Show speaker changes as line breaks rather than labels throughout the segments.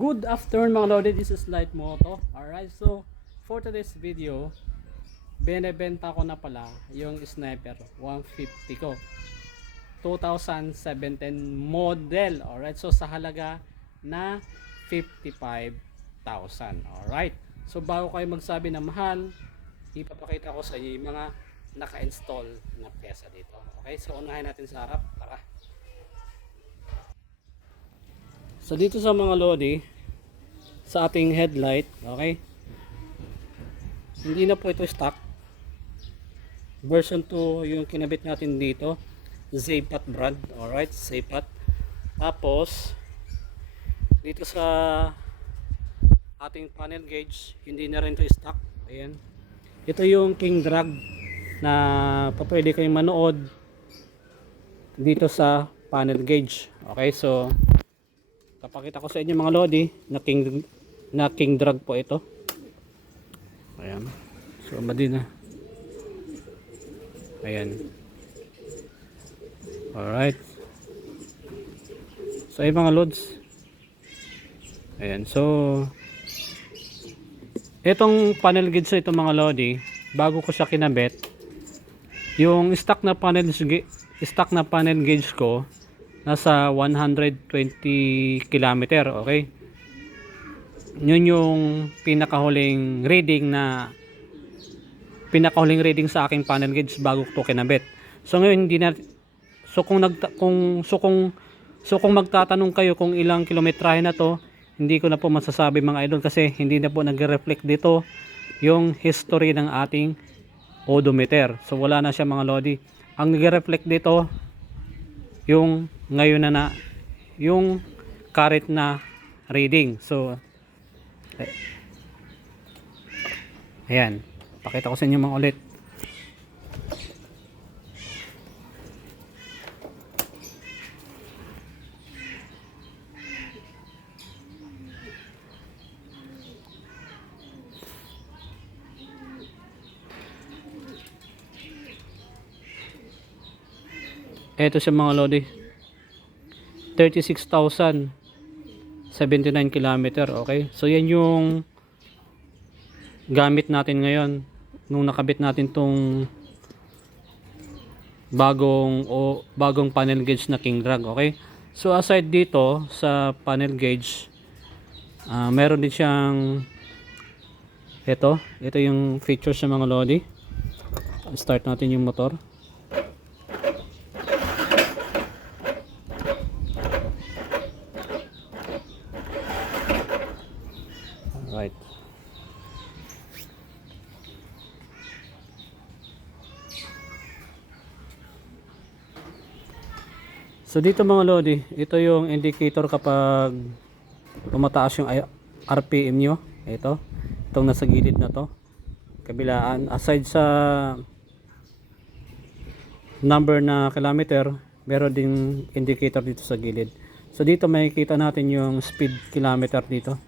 Good afternoon mga lodi, this is Light Moto. Alright, so for today's video, benebenta ko na pala yung sniper 150 ko. 2017 model. Alright, so sa halaga na 55,000. Alright, so bago kayo magsabi na mahal, ipapakita ko sa inyo yung mga naka-install na pyesa dito. Okay, so unahin natin sa harap. Tara. So dito sa mga lodi, sa ating headlight, okay? Hindi na po ito stock. Version 2 yung kinabit natin dito. Zaypat brand, alright? Zaypat. Tapos, dito sa ating panel gauge, hindi na rin ito stock. Ayan. Ito yung King Drag na pwede kayong manood dito sa panel gauge. Okay, so Kapakita ko sa inyo mga lodi na king na king drag po ito. Ayan. So din na. Ayan. Alright. So ay mga lods. Ayan. So itong panel gauge ito mga lodi, bago ko siya kinabit, yung stock na panel stock na panel gauge ko nasa 120 kilometer okay? Yun yung pinakahuling reading na pinakahuling reading sa aking panel gauge bago ko kinabit. So ngayon hindi na so kung nag kung so kung so kung magtatanong kayo kung ilang kilometrahe na to hindi ko na po masasabi mga idol kasi hindi na po nagre-reflect dito yung history ng ating odometer. So wala na siya mga lodi. Ang nagre-reflect dito yung ngayon na na yung current na reading. So eh, ayan. Pakita ko sa inyo mga ulit. Ito sa mga lodi. 36,079 kilometer. Okay? So yan yung gamit natin ngayon nung nakabit natin tong bagong o bagong panel gauge na King Drag. Okay? So aside dito sa panel gauge, uh, meron din siyang ito. Ito yung features sa mga lodi. Start natin yung motor. Right. So dito mga lodi, ito yung indicator kapag tumataas yung RPM nyo. Ito, itong nasa gilid na to. Kabilaan, aside sa number na kilometer, meron din indicator dito sa gilid. So dito makikita natin yung speed kilometer dito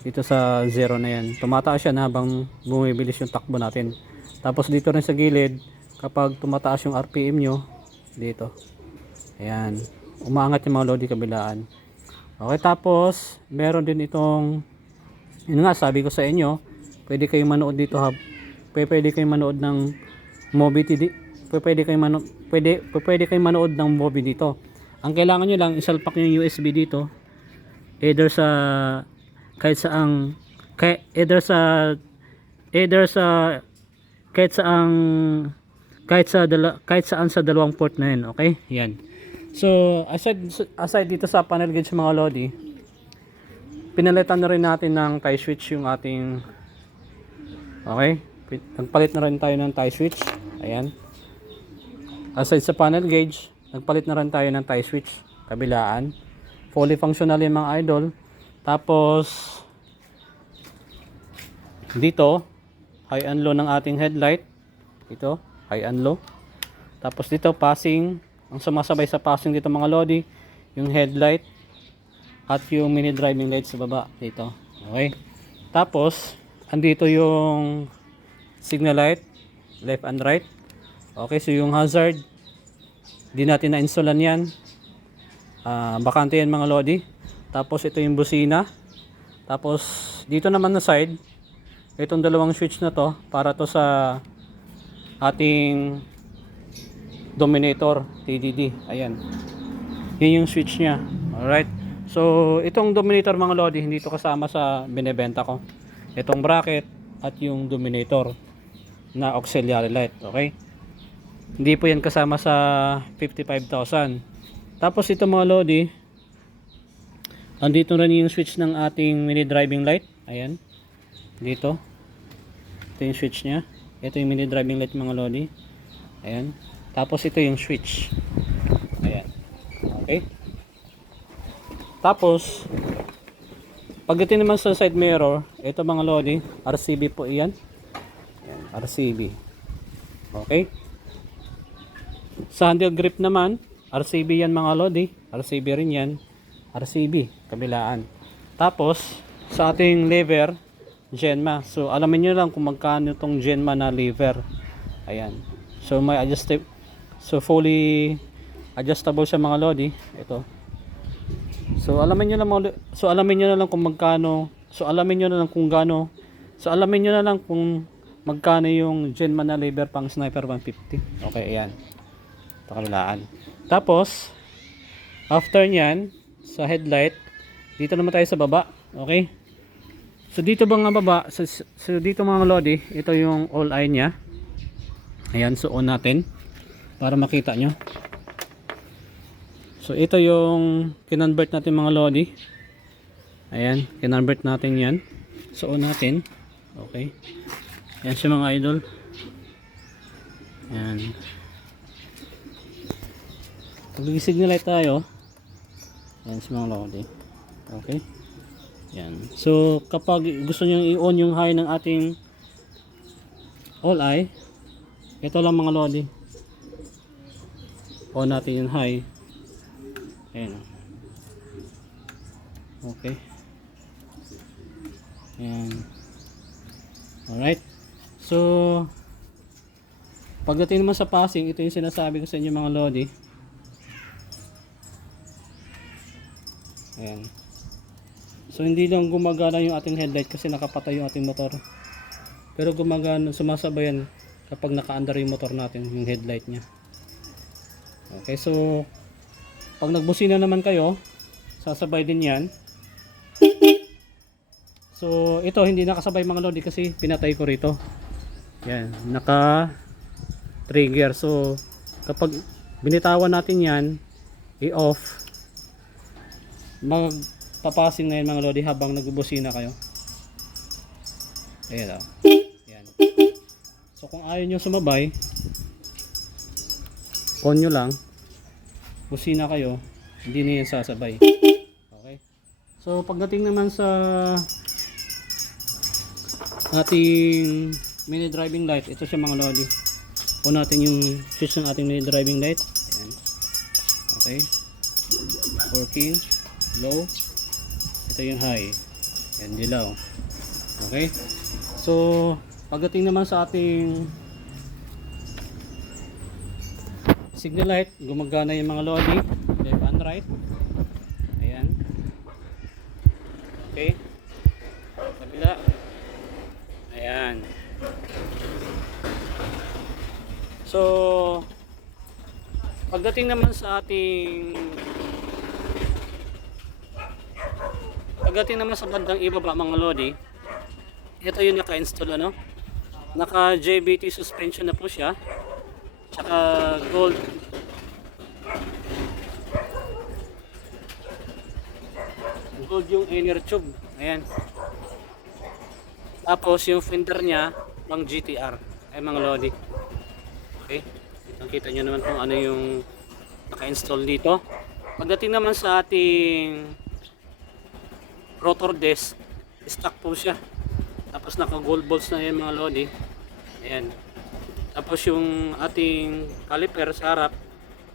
dito sa zero na yan tumataas yan habang bumibilis yung takbo natin tapos dito rin sa gilid kapag tumataas yung RPM nyo dito ayan. Umaangat yung mga lodi kabilaan. Okay tapos meron din itong yun nga sabi ko sa inyo pwede kayong manood dito ha pwede kayong manood ng movie TV pwede kayong manood pwede, pwede kayong manood ng movie dito. Ang kailangan nyo lang isalpak yung USB dito either sa kahit sa ang kay either sa either sa kahit sa ang kahit sa kahit saan sa dalawang port na yan okay? Yan so aside aside dito sa panel gauge mga lodi pinalitan na rin natin ng tie switch yung ating okay? Nagpalit na rin tayo ng tie switch. Ayan. Aside sa panel gauge nagpalit na rin tayo ng tie switch kabilaan. Fully functional yung mga idol. Tapos dito high and low ng ating headlight. Ito, high and low. Tapos dito passing, ang sumasabay sa passing dito mga lodi, yung headlight at yung mini driving light sa baba dito. Okay? Tapos andito yung signal light left and right. Okay, so yung hazard di natin na-installan yan. Uh, bakante yan mga lodi. Tapos ito yung busina. Tapos dito naman na side, itong dalawang switch na to para to sa ating Dominator TDD. Ayan. Yun yung switch niya. Alright. So, itong Dominator mga Lodi, hindi to kasama sa binebenta ko. Itong bracket at yung Dominator na auxiliary light. Okay? Hindi po yan kasama sa 55,000. Tapos ito mga Lodi, andito rin yung switch ng ating mini driving light. Ayan. Dito. Ito yung switch niya. Ito yung mini driving light mga Lodi. Ayan. Tapos ito yung switch. Ayan. Okay. Tapos, pagdating naman sa side mirror, ito mga Lodi, RCB po iyan. Ayan, RCB. Okay. Sa handle grip naman, RCB yan mga Lodi. RCB rin yan. RCB, kabilaan. Tapos, sa ating lever, Genma. So, alamin nyo lang kung magkano itong Genma na lever. Ayan. So, may adjustable. So, fully adjustable siya mga Lodi. Ito. So, alamin nyo lang mga, so, alamin nyo na lang kung magkano. So, alamin nyo na lang kung gaano. So, alamin nyo na lang kung magkano yung Genma na lever pang Sniper 150. Okay, ayan. Ito kabilaan. Tapos, after nyan, sa headlight, dito naman tayo sa baba. Okay? So dito ba nga baba, so, so dito mga lodi, ito yung all eye niya. Ayan, so on natin para makita nyo. So ito yung kinonvert natin mga lodi. Ayan, kinonvert natin yan. So on natin. Okay. Ayan siya mga idol. Ayan. Pag signal tayo, ayan si mga lodi. Okay. Yan. So, kapag gusto nyo i-on yung high ng ating all eye, ito lang mga lodi. On natin yung high. Ayan. Okay. Ayan. Alright. So, pagdating naman sa passing, ito yung sinasabi ko sa inyo mga lodi. Ayan. So hindi lang gumagana yung ating headlight kasi nakapatay yung ating motor. Pero gumagana, sumasabay yan kapag naka-under yung motor natin, yung headlight niya. Okay, so pag nagbusina naman kayo, sasabay din yan. So ito hindi nakasabay mga lodi kasi pinatay ko rito. Yan, naka trigger. So kapag binitawan natin yan, i-off, mag papasing na yan mga lodi habang nagbubusina kayo. Ayan o. Ayan. So kung ayaw nyo sumabay, on nyo lang, busina kayo, hindi na yan sasabay. Okay? So pagdating naman sa ating mini driving light, ito siya mga lodi. On natin yung switch ng ating mini driving light. Ayan. Okay. Working. Low ito yung high yan dilaw okay so pagdating naman sa ating signal light gumagana yung mga lodi. Left and right. Ayan. Okay. Kabila. Ayan. So pagdating naman sa ating Pagdating naman sa bandang ibaba mga lodi, ito yung naka-install ano. Naka JBT suspension na po siya. Tsaka gold gold yung inner tube. Ayan. Tapos yung fender niya pang GTR. Ay mga lodi. Okay. Nakita nyo naman kung ano yung naka-install dito. Pagdating naman sa ating rotor disc stock po siya tapos naka gold bolts na yan mga lodi ayan tapos yung ating caliper sa harap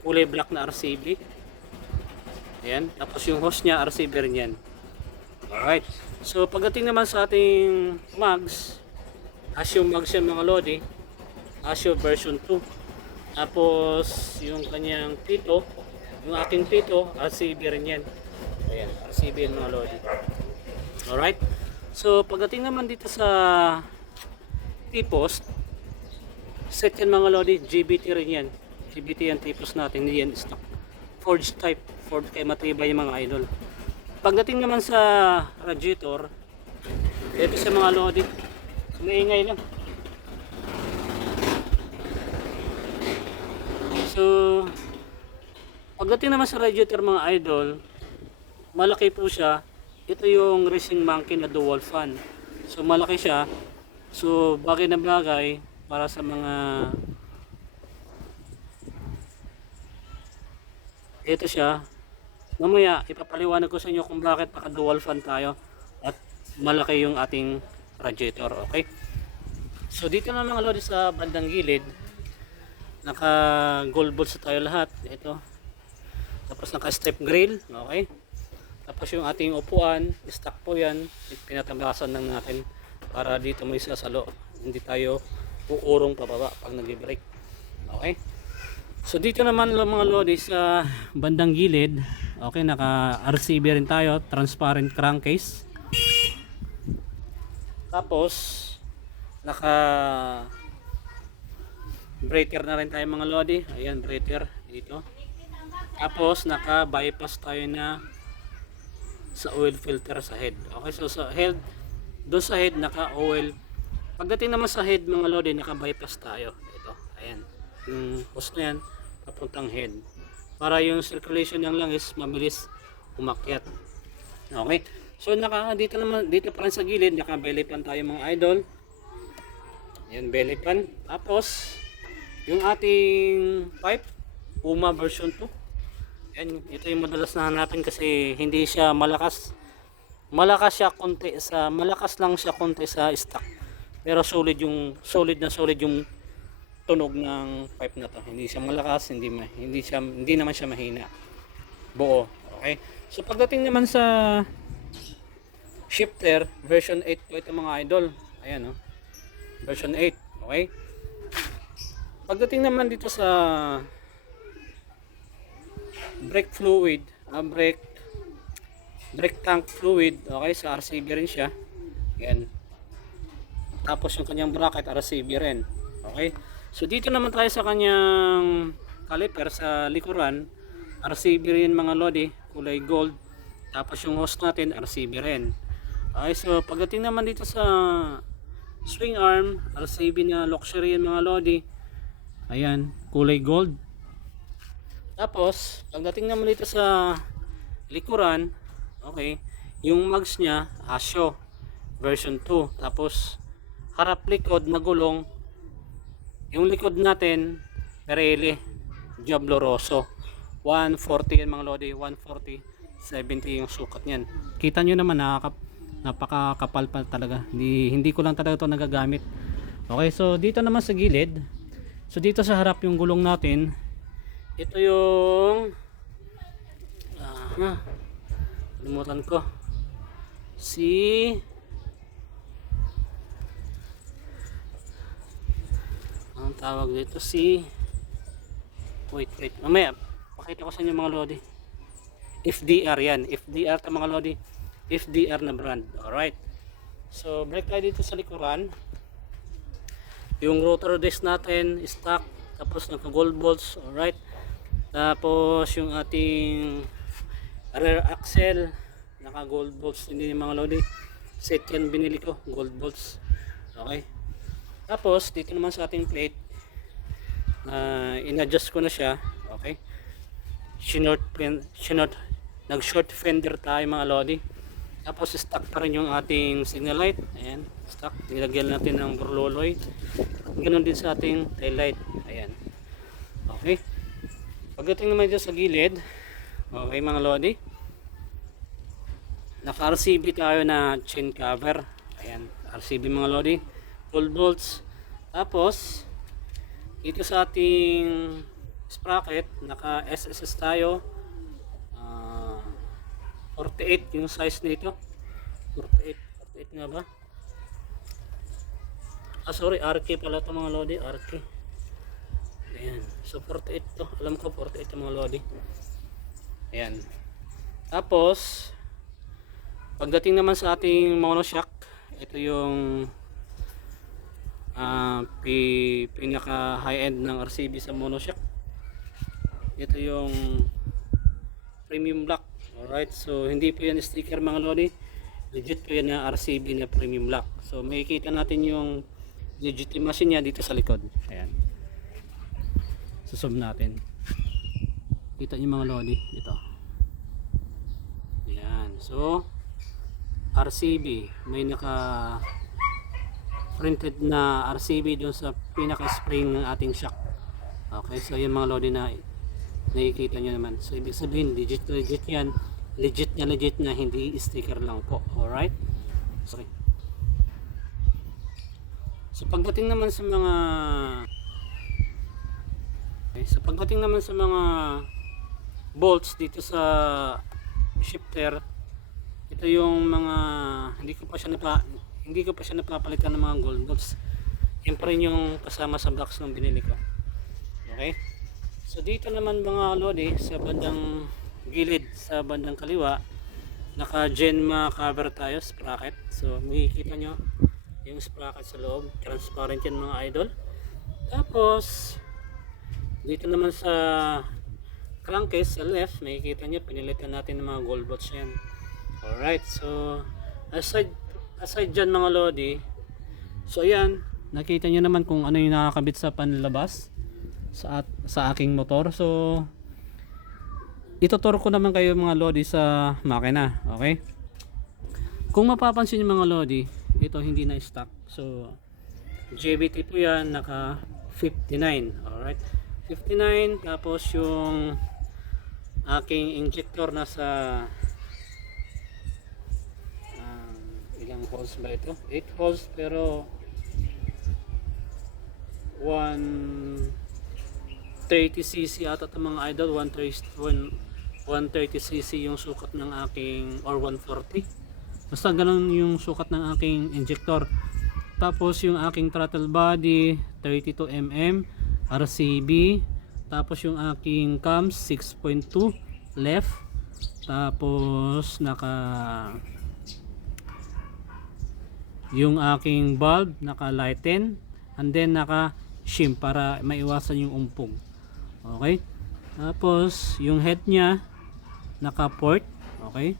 kulay black na RCB ayan. Tapos yung hose niya RCB rin yan. Alright. So pagdating naman sa ating mags Asio mags yan mga lodi. Asio version 2 tapos yung kanyang pito yung ating pito RCB rin yan. Ayan RCB yan mga lodi. Alright? So, pagdating naman dito sa T-post, set yan mga lodi, GBT rin yan. GBT yan T-post natin, yan stock. Forged type, forged kaya matibay yung mga idol. Pagdating naman sa radiator, ito sa mga lodi, maingay lang. So, pagdating naman sa radiator mga idol, malaki po siya. Ito yung racing monkey na dual fan. So, malaki siya. So, bagay na bagay para sa mga ito siya. Mamaya, ipapaliwanag ko sa inyo kung bakit naka dual fan tayo at malaki yung ating radiator. Okay? So, dito na mga lodi sa bandang gilid, naka gold bolts tayo lahat ito tapos naka step grill okay tapos yung ating upuan stock po yan pinatambasan lang natin para dito may sasalo hindi tayo uurong pababa pag nag-brake okay? So dito naman mga lodi sa bandang gilid okay naka RCB rin tayo transparent crankcase. Tapos naka breaker na rin tayo mga lodi. Ayan breaker dito. Tapos naka bypass tayo na sa oil filter sa head. Okay so sa head doon sa head naka oil pagdating naman sa head mga lodi naka bypass tayo. Ito ayan. Yung hose na yan papuntang head. Para yung circulation ng langis mabilis umakyat. Okay. So naka dito naman dito pa rin sa gilid naka belly pan tayo mga idol. Yan belly pan. Tapos yung ating pipe, Puma version 2. Yan, ito yung madalas na hanapin kasi hindi siya malakas. Malakas siya konti sa malakas lang siya konti sa stock. Pero solid yung solid na solid yung tunog ng pipe na to. Hindi siya malakas, hindi ma, hindi siya hindi naman siya mahina. Buo. Okay? So pagdating naman sa shifter version 8 po ito mga idol. Ayan oh. Version 8. Okay? Pagdating naman dito sa brake fluid, ah, brake brake tank fluid, okay, sa RCB rin siya. Yan. Tapos yung kanyang bracket RCB rin. Okay? So dito naman tayo sa kanyang caliper sa likuran. RCB rin mga lodi, kulay gold. Tapos yung hose natin RCB rin. Okay, so pagdating naman dito sa swing arm, RCB na luxury yan mga lodi. Ayan, kulay gold. Tapos, pagdating naman dito sa likuran, okay, yung mags niya, Asio, version 2. Tapos, harap likod na gulong, yung likod natin, Pirelli, Diablo Rosso. 140 yan mga lodi, 140, 70 yung sukat niyan. Kita nyo naman, nakaka, napakakapal pa talaga. Hindi, hindi ko lang talaga ito nagagamit. Okay, so dito naman sa gilid, So dito sa harap yung gulong natin, ito yung ah, kalimutan ko. Si tawag dito si wait wait mamaya pakita ko sa inyo mga lodi. FDR yan FDR ta mga lodi. FDR na brand alright. So break tayo dito sa likuran. Yung rotor disc natin stock tapos naka gold bolts alright. Tapos yung ating rear axle naka gold bolts hindi mga lodi. Set yan binili ko gold bolts. Okay. Tapos dito naman sa ating plate uh, in-adjust ko na siya okay short short nag short fender tayo mga lodi tapos stock pa rin yung ating signal light ayan stock nilagyan natin ng burloloy Ganon din sa ating tail light. Ayan. Okay. Pagdating naman dito sa gilid, okay mga lodi. Naka RCB tayo na chain cover. Ayan, RCB mga lodi. Full bolts. Tapos, dito sa ating sprocket, naka SSS tayo. Ah, 48 yung size nito. 48, 48 nga ba? Ah, sorry, RK pala ito mga lodi, RK. Ayan. So, 48 to. Alam ko, 48 yung mga lodi. Ayan. Tapos, Pagdating naman sa ating monoshock, ito yung ah, pi, pinaka high end ng RCB sa monoshock. Ito yung premium block. Alright, so hindi po yan sticker mga lodi. Legit po yan na RCB na premium block. So makikita natin yung legitimacy niya dito sa likod. Ayan. Susum natin. Kita niyo mga lodi dito. Ayan. So RCB may naka printed na RCB doon sa pinaka spring ng ating shock. Okay, so yan mga lodi na nakikita nyo naman. So ibig sabihin legit na legit yan. Legit na legit na hindi sticker lang po. Alright? Sorry. So pagdating naman sa mga okay, so pagdating naman sa mga bolts dito sa shifter ito yung mga hindi ko pa siya napa hindi ko pa siya napapalitan ng mga gold. Bolts yan pa rin yung kasama sa box nung binili ko. Okay? So dito naman mga lodi sa bandang gilid sa bandang kaliwa naka Genma cover tayo sprocket. So makikita nyo yung sprocket sa loob. Transparent yan mga idol. Tapos dito naman sa crankcase sa left makikita nyo pinilitan natin ng mga gold bolts yan. Alright so aside aside dyan mga lodi so ayan nakita nyo naman kung ano yung nakakabit sa panlabas sa, at, sa aking motor. So ituturo ko naman kayo mga lodi sa makina okay? Kung mapapansin nyo mga lodi ito hindi na stock. So JBT po yan naka 59 alright? 59 tapos yung aking injector nasa um, ilang holes ba ito? 8 holes pero 130cc ata ito mga idol. 130 130cc yung sukat ng aking or 140 basta ganun yung sukat ng aking injector. Tapos yung aking throttle body 32mm RCB tapos yung aking cams 6.2 left. Tapos naka yung aking bulb naka lighten and then naka shim para maiwasan yung umpog. Okay? Tapos yung head nya naka port okay?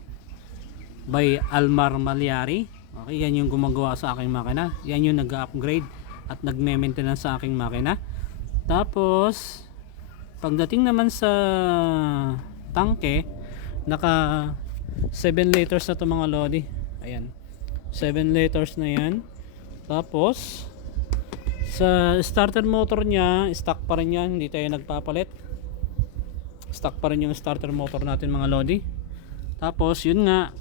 By Almar Malyari okay yan yung gumagawa sa aking makina. Yan yung nag-upgrade at nagme-maintenance sa aking makina. Tapos pagdating naman sa tangke naka 7 liters na to mga lodi. Ayan 7 liters na yan. Tapos sa starter motor niya stock pa rin yan hindi tayo nagpapalit. Stock pa rin yung starter motor natin mga lodi. Tapos yun nga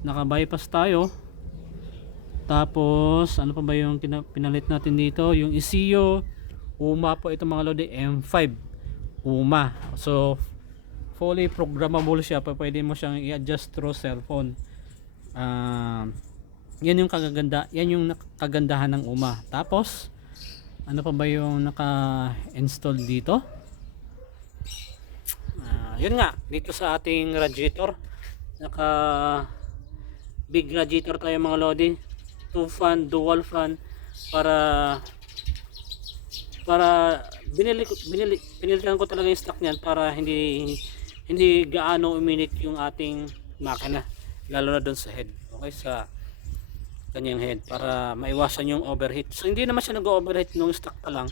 naka bypass tayo. Tapos ano pa ba yung pinalit natin dito? Yung ECU UMA po ito mga lodi M5 UMA. So fully programmable siya pa pwede mo siyang i-adjust through cellphone. Ah, yan yung kagaganda yan yung kagandahan ng UMA. Tapos ano pa ba yung naka-install dito? Ah, yun nga dito sa ating radiator. Naka big radiator tayo mga lodi. Two fan dual fan para para binili binili pinilitan ko talaga yung stock niyan para hindi hindi gaano uminit yung ating makina lalo na doon sa head. Okay sa kanyang head para maiwasan yung overheat. So hindi naman siya nag-overheat nung stock pa lang.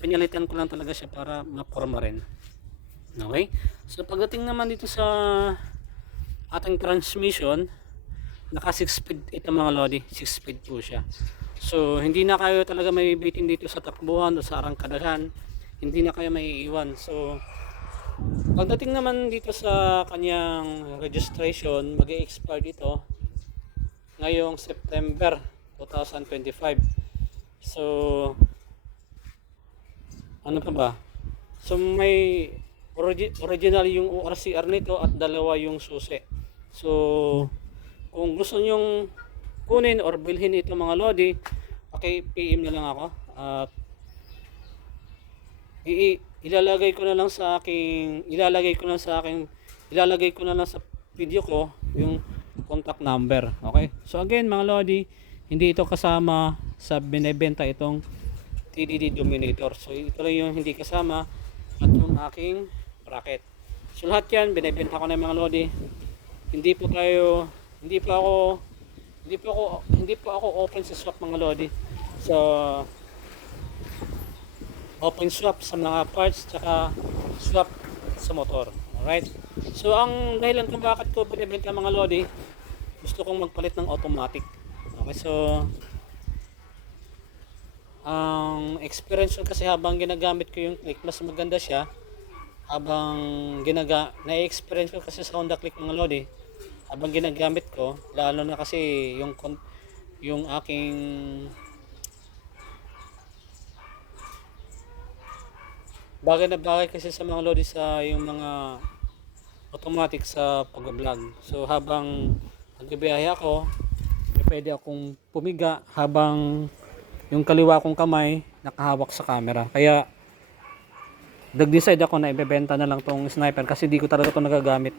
Pinilitan ko lang talaga siya para maporma rin. Okay? So pagdating naman dito sa ating transmission naka 6 speed ito mga lodi. 6 speed po siya. So hindi na kayo talaga may bitin dito sa takbuhan o sa arangkadahan. Hindi na kayo may iwan so pagdating naman dito sa kanyang registration mag expire dito ngayong September 2025 so ano pa ba? So may origi- original yung ORCR nito at dalawa yung susi. So kung gusto nyong kunin or bilhin ito mga lodi okay PM na lang ako. At i- ilalagay ko na lang sa aking ilalagay ko na sa aking ilalagay ko na lang sa video ko yung contact number. Okay? So again mga lodi, hindi ito kasama sa binebenta itong TDD Dominator. So ito lang yung hindi kasama at yung aking bracket. So lahat yan, binebenta ko na mga lodi. Hindi po tayo, hindi po ako, hindi po ako, hindi po ako open sa swap mga lodi. So, open swap sa mga parts tsaka swap sa motor. Alright? So ang dahilan kung bakit ko binibenta mga lodi, gusto kong magpalit ng automatic. Okay, so ang experience ko kasi habang ginagamit ko yung click, mas maganda siya habang ginaga na-experience ko kasi sa Honda Click mga lodi habang ginagamit ko lalo na kasi yung yung aking bagay na bagay kasi sa mga lodi sa yung mga automatic sa pag-vlog. So habang nagbibiyahe ako, eh, pwede akong pumiga habang yung kaliwa kong kamay nakahawak sa camera. Kaya nag-decide ako na ibebenta na lang tong sniper kasi di ko talaga to nagagamit.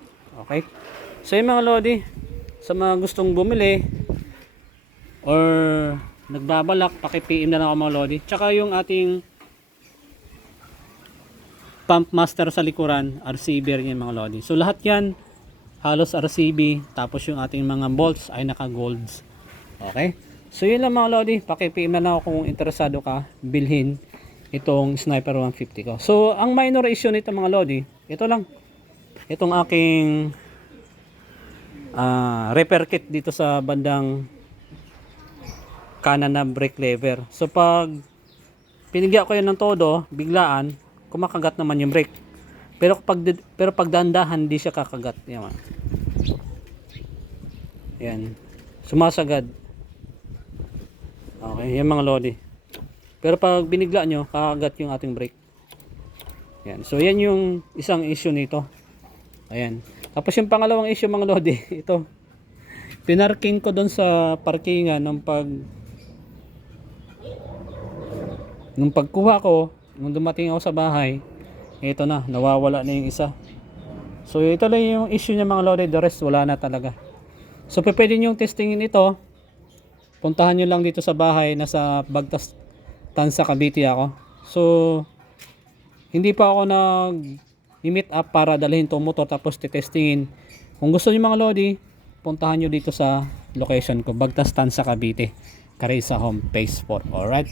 Okay? So yung mga lodi, sa mga gustong bumili or nagbabalak, paki-PM na lang ako mga lodi. Tsaka yung ating pump master sa likuran, rin yung mga lodi. So lahat yan, halos RCB, tapos yung ating mga bolts ay naka-golds. Okay? So yun lang mga lodi, paki-PM na lang ako kung interesado ka, bilhin itong Sniper 150 ko. So ang minor issue nito mga lodi, ito lang. Itong aking ah, repair kit dito sa bandang kanan na brake lever. So pag pinigyan ko yan ng todo, biglaan, kumakagat naman yung brake. Pero pag pero pag dandahan hindi siya kakagat. Yan. Yan. Sumasagad. Okay, yan mga lodi. Pero pag binigla nyo, kakagat yung ating brake. Yan. So yan yung isang issue nito. Ayan. Tapos yung pangalawang issue mga lodi, ito. Pinarking ko doon sa parkingan ng pag nung pagkuha ko, nung dumating ako sa bahay, ito na, nawawala na yung isa. So ito lang yung issue niya mga lodi, the rest wala na talaga. So pwede nyo testingin ito. Puntahan nyo lang dito sa bahay, nasa Bagtas Tansa Cavite ako. So hindi pa ako nag meet up para dalhin tong motor tapos titestingin. Kung gusto niyo mga lodi, puntahan nyo dito sa location ko, Bagtas Tansa Cavite. Carissa Home Phase 4. Alright?